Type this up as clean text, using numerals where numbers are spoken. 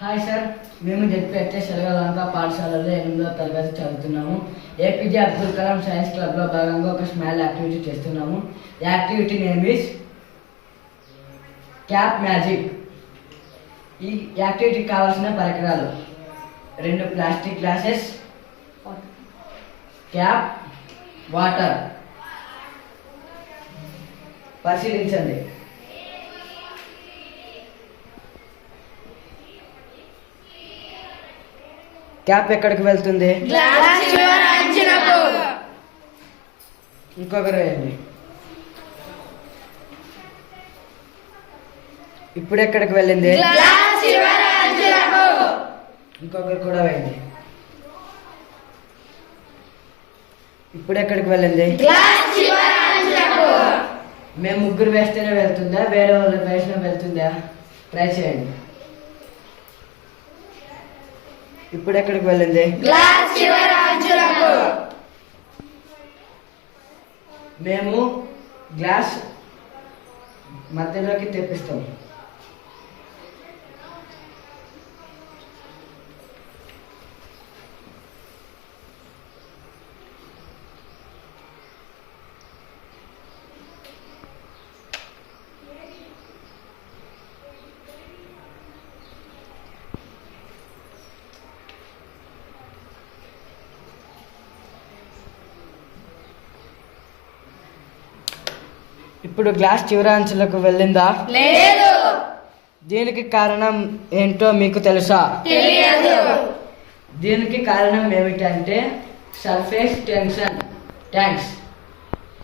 Hi sir, మేము ZPHS శెలగలంక పాఠశాలలో 8వ తరగతి చదువుతున్నాము. ఏపీజే అబ్దుల్ కలాం సైన్స్ క్లబ్లో భాగంగా ఒక స్మాల్ యాక్టివిటీ చేస్తున్నాము. Activity name is cap magic. ఈ యాక్టివిటీకి కావాల్సిన పరికరాలు 2 ప్లాస్టిక్ గ్లాసెస్, క్యాప్, వాటర్. పరిశీలించండి. క్యాప్ ఎక్కడికి వెళ్తుంది? ఇంకొకరు వేయండి. ఇప్పుడు ఎక్కడికి వెళ్ళింది? ఇంకొకరు కూడా వేయండి. ఇప్పుడు ఎక్కడికి వెళ్ళింది? మేము ముగ్గురు వేస్తేనే వెళ్తుందా, వేరే వాళ్ళు వేసినా వెళ్తుందా? ట్రై చేయండి. ఇప్పుడు ఎక్కడికి వెళ్ళింది? మేము గ్లాస్ మధ్యలోకి తెప్పిస్తాం. ఇప్పుడు గ్లాస్ చివరి అంచులకు వెళ్ళిందా? లేదు. దీనికి కారణం ఏంటో మీకు తెలుసా? తెలియదు. దీనికి కారణం ఏమిటంటే సర్ఫేస్ టెన్షన్. థ్యాంక్స్.